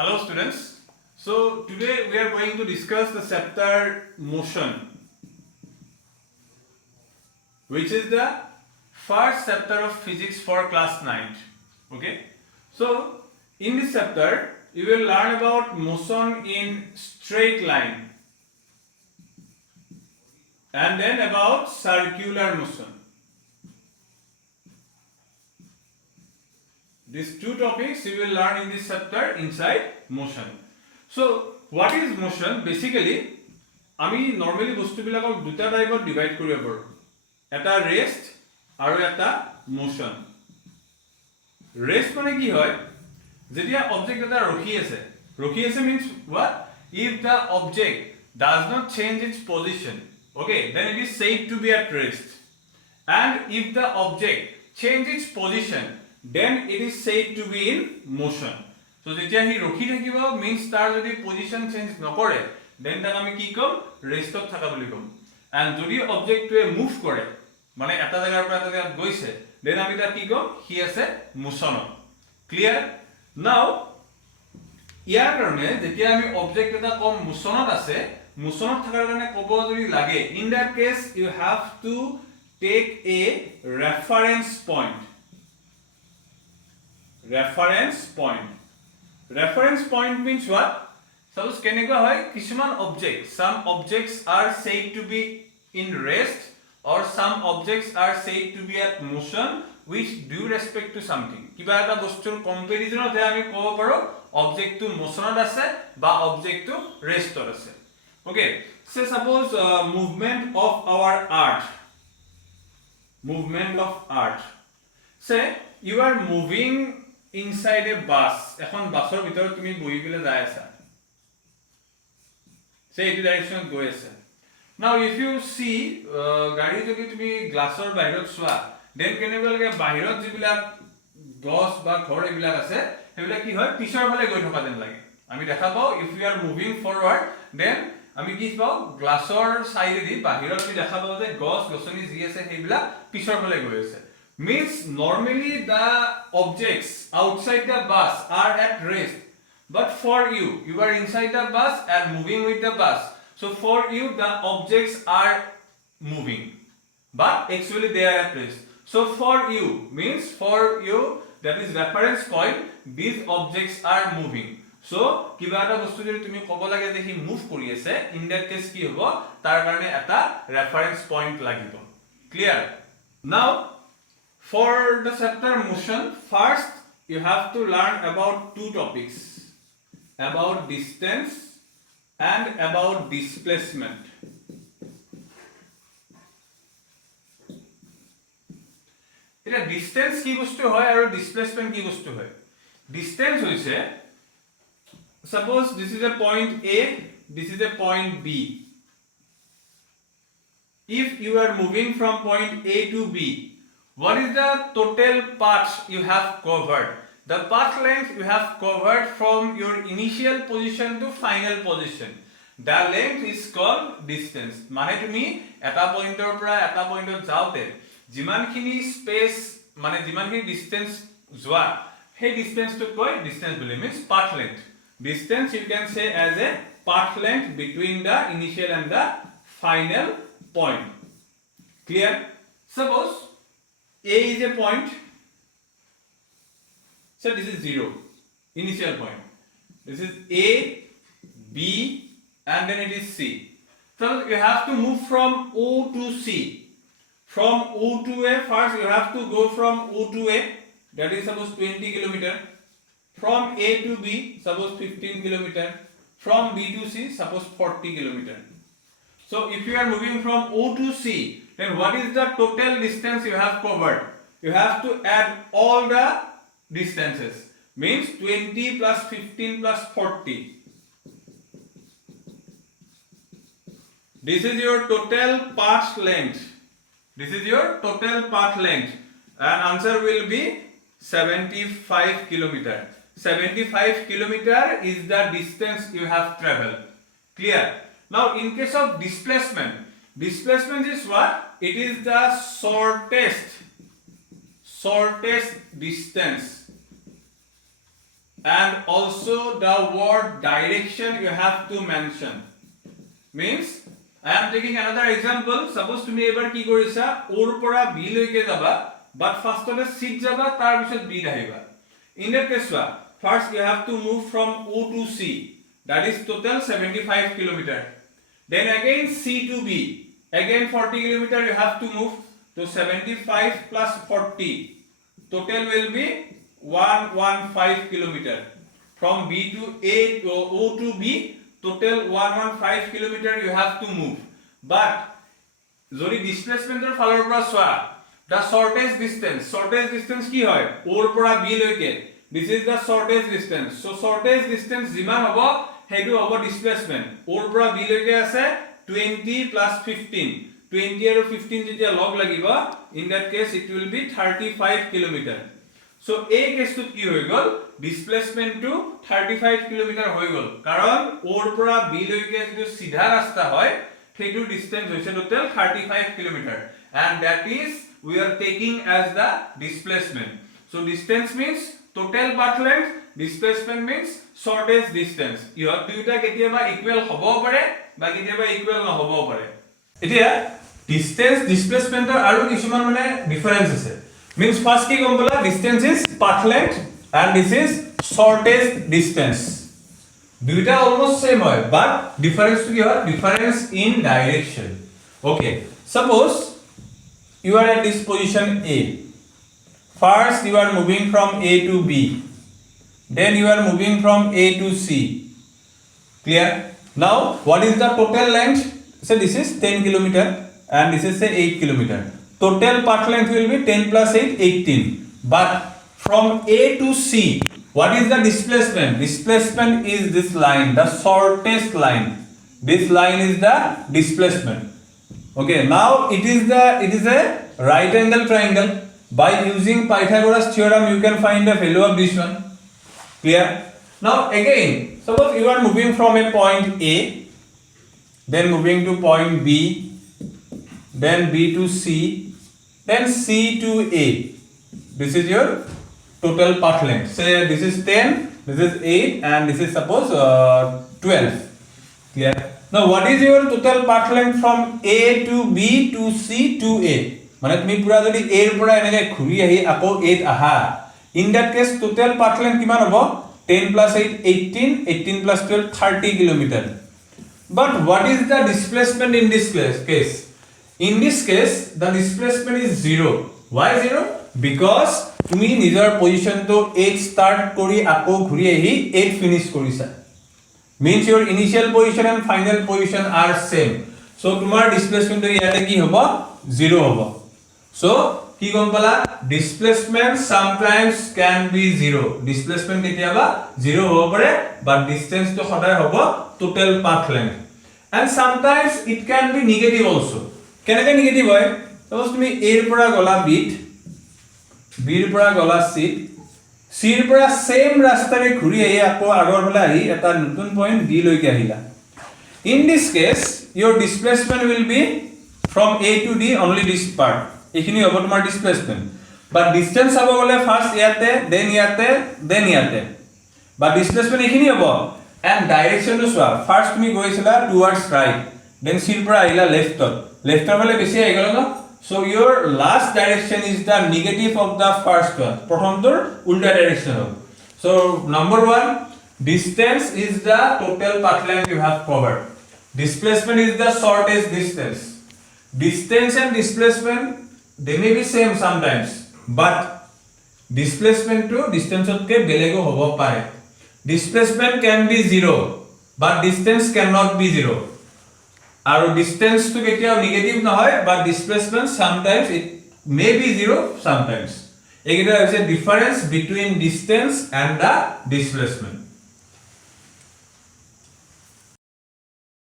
Hello students. So today we are going to discuss the chapter motion, which is the first chapter of physics for class 9. Okay. So in this chapter you will learn about motion in straight line and then about circular motion. These two topics you will learn in this chapter inside motion. So what is motion? Basically আমি normally বস্তুবিলাকক দুটা টাইপত divide কৰিব পাৰো, এটা rest আৰু এটা motion. Rest মানে কি হয়, যেতিয়া অবজেক্ট এটা ৰখি আছে means what? If the object does not change its position, okay, then it is said to be at rest. And if the object change its position, then it is said to be in motion. So যেতিয়া হি ৰখি থাকিব means তাৰ যদি position change নকৰে then তাক আমি কি কম, ৰেষ্টত থাকা বুলি কম। and যদি অবজেক্টটোৱে মুভ কৰে মানে এটা জায়গাৰ পৰা এটা জায়গাত গৈছে then আমি তাক কি কম, হি আছে মোশনত। ক্লিয়াৰ? নাও ইয়াৰ কাৰণে যেতিয়া আমি অবজেক্ট এটা কম মোশনত আছে, মোশনত থাকাৰ কাৰণে ক'ব যদি লাগে, in that case you have to take a reference point. Reference point means what? Suppose kenekwa hoy kisuman objects, some objects are said to be in rest or some objects are said to be at motion which due respect to something. Kiba eta bostur comparison ot ami kobo paro object to motion ot ase ba object to rest ot ase. Okay, say suppose movement of our art. Say you are moving inside a bus. এখন বাসৰ ভিতৰত তুমি বহি গলে যাই আছা, say এই direction গৈ আছে। now if you see গাড়ী যদি তুমি গ্লাছৰ বাহিৰত চোৱা then কেনেকুৱা লাগে, বাহিৰত যিবিলাক গছ বা ঘৰ এইবিলাক আছে সেইবিলাক কি হয়, পিছৰ ফালে গৈ থকা যেন লাগে। আমি দেখা পাও if you are moving forward then আমি কি পাও, গ্লাছৰ সাইডেদি বাহিৰত আমি দেখা পাও যে গছ গছনি যি আছে সেইবিলাক পিছৰ ফালে গৈ আছে। means normally the objects outside the bus are at rest, but for you are inside the bus and moving with the bus, so for you the objects are moving but actually they are at rest. So for you means for you, that is reference point, these objects are moving. So kiba eta bostu jodi tumi kobo lage je hi move kori ase, in that case ki hobo, tar karone eta reference point lagibo. Clear? Now for the chapter motion, first you have to learn about two topics, about distance and about displacement. এটা distance কি বস্তু হয় আৰু displacement কি বস্তু হয়? Distance হৈছে, suppose this is a point A, this is a point B. If you are moving from point A to B, what is the total path you have covered? The path length you have covered from your initial position to final position. The length is called distance. মানে তুমি এটা পইণ্টৰ পৰা এটা পইণ্টত যাওতে যিমানখিনি space মানে যিমানখিনি ডিসটেন্স যোৱা সেই ডিসটেন্সটো কয় distance bully, means path length. Distance you can say as a path length between the initial and the final point. Clear? Suppose A is a point, so this is 0, initial point. This is A, B, and then it is C. So you have to move from O to C. From O to A, first you have to go from O to A, that is suppose 20 kilometer. From A to B, suppose 15 kilometer. From B to C, suppose 40 kilometer. So if you are moving from O to C, then what is the total distance you have covered? You have to add all the distances, means 20 plus 15 plus 40. This is your total path length. This is your total path length, and answer will be 75 kilometer. 75 kilometer is the distance you have traveled. Clear? Now in case of displacement, displacement is what? It is the shortest distance and also the word direction you have to mention. Means I am taking another example. Suppose তুমি এবাৰ কি কৰিছা ওৰ পৰা B লৈকে যাবা, but first অলে seat যাবা, তাৰ পিছত বি আহিবা. In that case, first you have to move from O to C, that is total 75 kilometer. Then again C to B, again 40 kilometer you have to move. So 75 plus 40, total will be 115 kilometer. From B to A to O to B, total 115 kilometer you have to move. But যদি ডিসপ্লেসমেন্টৰ ফালৰ পৰা চোৱা, the shortest distance কি হয় ওৰ পৰা B লৈকে, this is the shortest distance. So shortest distance যিমান হ'ব হেতু হ'ব ডিসপ্লেসমেন্ট. ওৰ পৰা বি লৈকে আছে 20 plus 15, 20 আৰু 15 যেতিয়া লগ লাগিব, in that case it will be 35 kilometer. So এই কেছটোত কি হৈ গল, ডিসপ্লেসমেন্ট টু 35 কিলোমিটাৰ হৈ গল, কাৰণ ওৰ পৰা বি লৈকে যিটো সিধা ৰাস্তা হয় সেইটো ডিসটেন্স হৈছে total 35 kilometre, and that is we are taking as the displacement. So distance means total path length, displacement means shortest distance. ইহত দুইটা কেতিয়াবা ইকুৱেল হ'ব পাৰে বা কেতিয়াবা ইকুৱেল নহ'ব পাৰে. এতিয়া distance displacementৰ আৰু কিছুমান মানে ডিফাৰেন্স আছে. Means first কি গম পালা, distance is path length and this is shortest distance. দুইটা almost same হয়, but difference কি হয়, difference in direction. Okay, suppose you are at this position A. First you are moving from A to B, then you are moving from A to C. Clear? Now what is the total length? So this is 10 kilometer and this is say 8 kilometer. Total path length will be 10 plus 8, 18. But from A to C, what is the displacement? Displacement is this line, the shortest line. This line is the displacement. Okay, now it is a right angle triangle. By using Pythagoras theorem, you can find the value of this one. Clear? Now again, suppose you are moving from a point A, then moving to point B, then B to C, then C to A. This is your total path length. Say this is 10, this is 8, and this is suppose 12. Clear? Now what is your total path length from A to B to C to A? মানে তুমি পুরা যদি A এর পৰা এনেকে ঘুৰি আহি আকৌ 8 আহা, in that case total path length কিমান হ'ব, 10 plus 8, 18, 18 plus 12, 30 kilometer. But what is the displacement in this case? In this case the displacement is 0. Why 0? Because তুমি নিজৰ পজিশনটো 8 start কৰি আকৌ ঘুৰি আহি 8 finish কৰিছা. Means your initial position and final position are same. So তোমাৰ displacement তো ইয়াতে কি হ'ব, 0 হ'ব. So কি গম পালা, displacement sometimes can be 0. Displacement কেতিয়াবা 0 হ'ব পাৰে, but distance তো সদায় হ'ব total path length. And sometimes it can be negative also. কেনেকৈ নেগেটিভ হয়, suppose তুমি A এর পৰা গলা B, B এর পৰা গলা C, C এর পৰা সেম ৰাস্তাৰে ঘুৰি আহি আকৌ আগৰ ফালে আহি এটা নতুন পইণ্ট D লৈকে আহিলা. In this case your displacement will be from A to D, only this part. এইখিনি হ'ব তোমাৰ displacement. But distance হ'ব গলে first ইয়াতে, then ইয়াতে, then ইয়াতে. But displacement এইখিনি হ'ব. And direction to চোৱা, first তুমি গৈছিলা towards right, then C এর পৰা আহিলা left ত, left ৰ ফালে বেছি আহি গল ন. So your last direction is the negative of the first one. প্ৰথমটোৰ উল্টা direction হ'ব. So number 1, distance is the total path length you have covered. Displacement is the shortest distance. Distance and displacement, they may be same sometimes, but displacement to distance otke belego hobo pare. Displacement can be 0, but distance cannot be 0. Aru distance to ketia negative na hoy, but displacement sometimes it may be 0 sometimes. Egita is a difference between distance and the displacement.